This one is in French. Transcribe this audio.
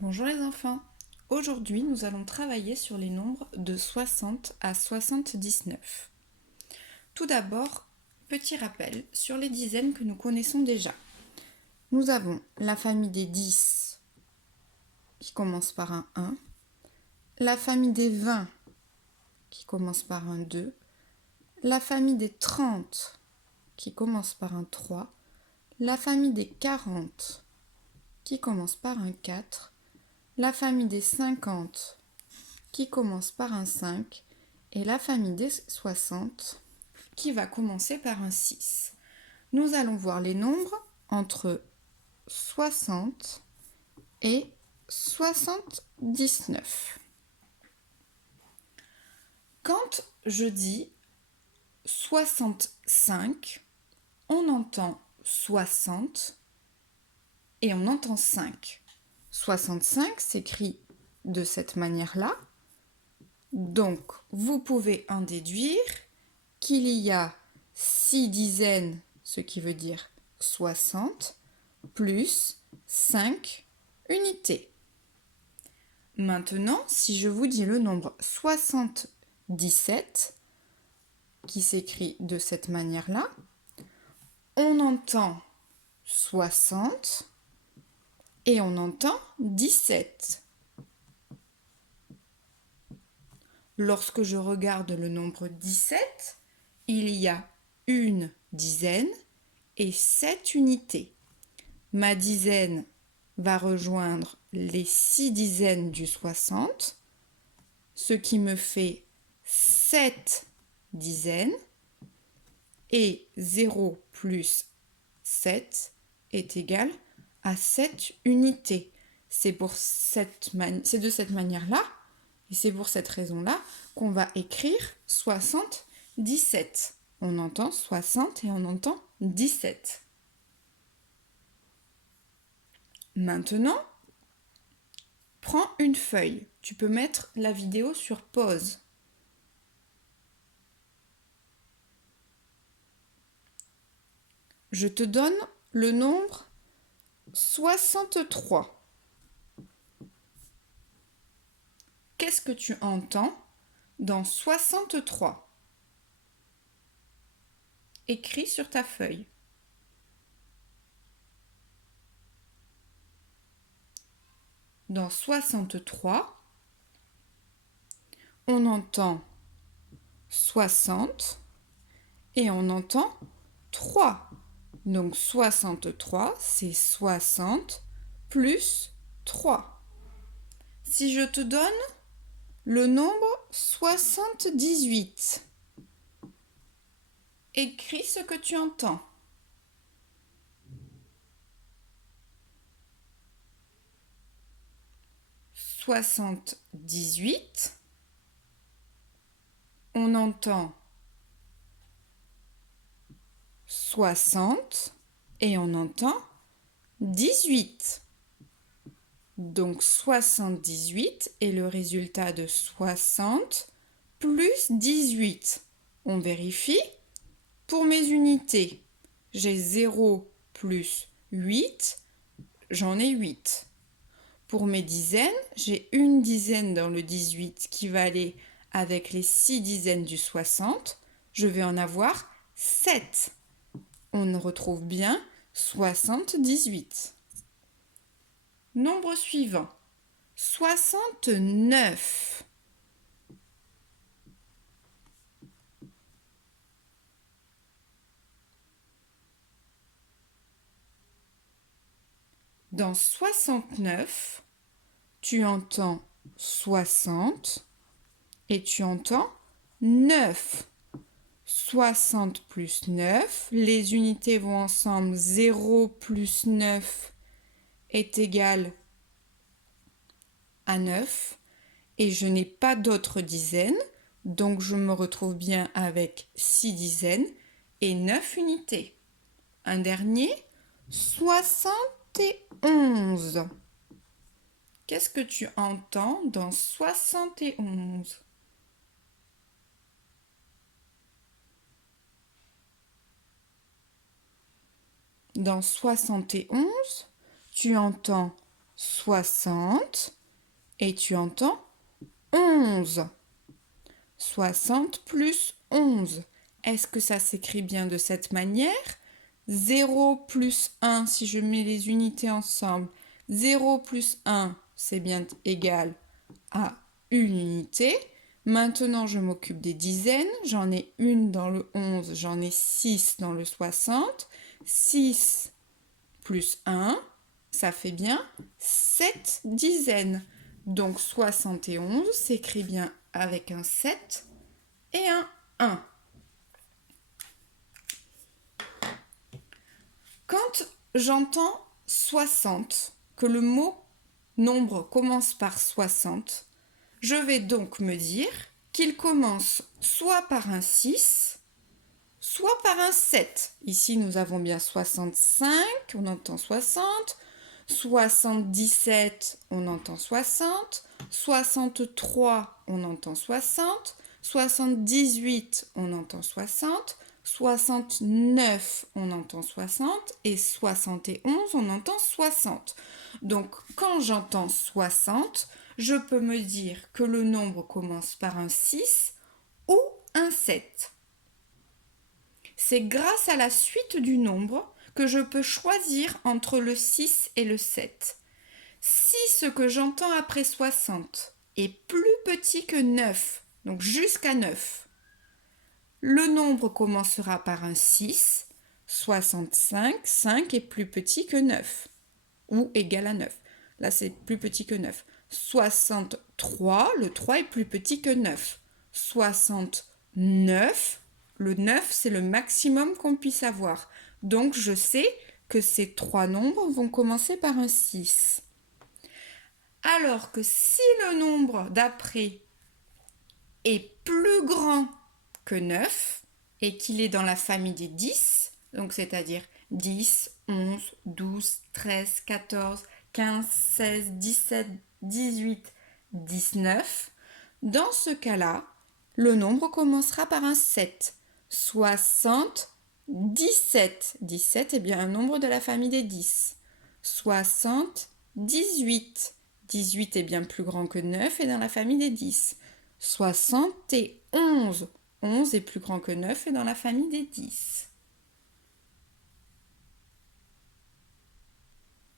Bonjour les enfants. Aujourd'hui, nous allons travailler sur les nombres de 60 à 79. Tout d'abord, petit rappel sur les dizaines que nous connaissons déjà. Nous avons la famille des 10 qui commence par un 1, la famille des 20 qui commence par un 2, la famille des 30 qui commence par un 3, la famille des 40 qui commence par un 4, la famille des 50 qui commence par un 5 et la famille des 60 qui va commencer par un 6. Nous allons voir les nombres entre 60 et 79. Quand je dis 65, on entend 60 et on entend 5. 65 s'écrit de cette manière-là. Donc, vous pouvez en déduire qu'il y a 6 dizaines, ce qui veut dire 60, plus 5 unités. Maintenant, si je vous dis le nombre 77, qui s'écrit de cette manière-là, on entend 60 et on entend 17. Lorsque je regarde le nombre 17, il y a une dizaine et 7 unités. Ma dizaine va rejoindre les 6 dizaines du 60, ce qui me fait 7 dizaines, et 0 plus 7 est égal à 7 unités. C'est de cette manière-là, et c'est pour cette raison-là qu'on va écrire 77. On entend 60 et on entend 17. Maintenant, prends une feuille. Tu peux mettre la vidéo sur pause. Je te donne le nombre 63. Qu'est-ce que tu entends dans 63? Écris sur ta feuille. Dans 63, on entend 60 et on entend 3. Donc 63, c'est 60 plus 3. Si je te donne le nombre 78, écris ce que tu entends. 78, on entend 60 et on entend 18. Donc 78 est le résultat de 60 plus 18. On vérifie. Pour mes unités, j'ai 0 plus 8, j'en ai 8. Pour mes dizaines, j'ai une dizaine dans le 18 qui va aller avec les 6 dizaines du 60. Je vais en avoir 7. On retrouve bien 78. Nombre suivant, 69. Dans 69, tu entends 60 et tu entends 9. 60 plus 9, les unités vont ensemble, 0 plus 9 est égal à 9 et je n'ai pas d'autres dizaines, donc je me retrouve bien avec 6 dizaines et 9 unités. Un dernier, 71. Qu'est-ce que tu entends dans 71? Dans 71, tu entends 60 et tu entends 11. 60 plus 11. Est-ce que ça s'écrit bien de cette manière? 0 plus 1, si je mets les unités ensemble, 0 plus 1, c'est bien égal à une unité. Maintenant, je m'occupe des dizaines. J'en ai une dans le 11, j'en ai 6 dans le 60. 6 plus 1, ça fait bien 7 dizaines. Donc 71 s'écrit bien avec un 7 et un 1. Quand j'entends 60, que le mot nombre commence par 60, je vais donc me dire qu'il commence soit par un 6, soit par un 7. Ici, nous avons bien 65, on entend 60. 77, on entend 60. 63, on entend 60. 78, on entend 60. 69, on entend 60. Et 71, on entend 60. Donc, quand j'entends 60, je peux me dire que le nombre commence par un 6 ou un 7. C'est grâce à la suite du nombre que je peux choisir entre le 6 et le 7. Si ce que j'entends après 60 est plus petit que 9, donc jusqu'à 9, le nombre commencera par un 6, 65, 5 est plus petit que 9, ou égal à 9. Là, c'est plus petit que 9. 63, le 3 est plus petit que 9. 69, le 9, c'est le maximum qu'on puisse avoir. Donc, je sais que ces trois nombres vont commencer par un 6. Alors que si le nombre d'après est plus grand que 9 et qu'il est dans la famille des 10, donc c'est-à-dire 10, 11, 12, 13, 14, 15, 16, 17, 18, 19, dans ce cas-là, le nombre commencera par un 7. 77. 17 est bien un nombre de la famille des 10. 78. 18 est bien plus grand que 9 et dans la famille des 10. 71. 11 est plus grand que 9 et dans la famille des 10.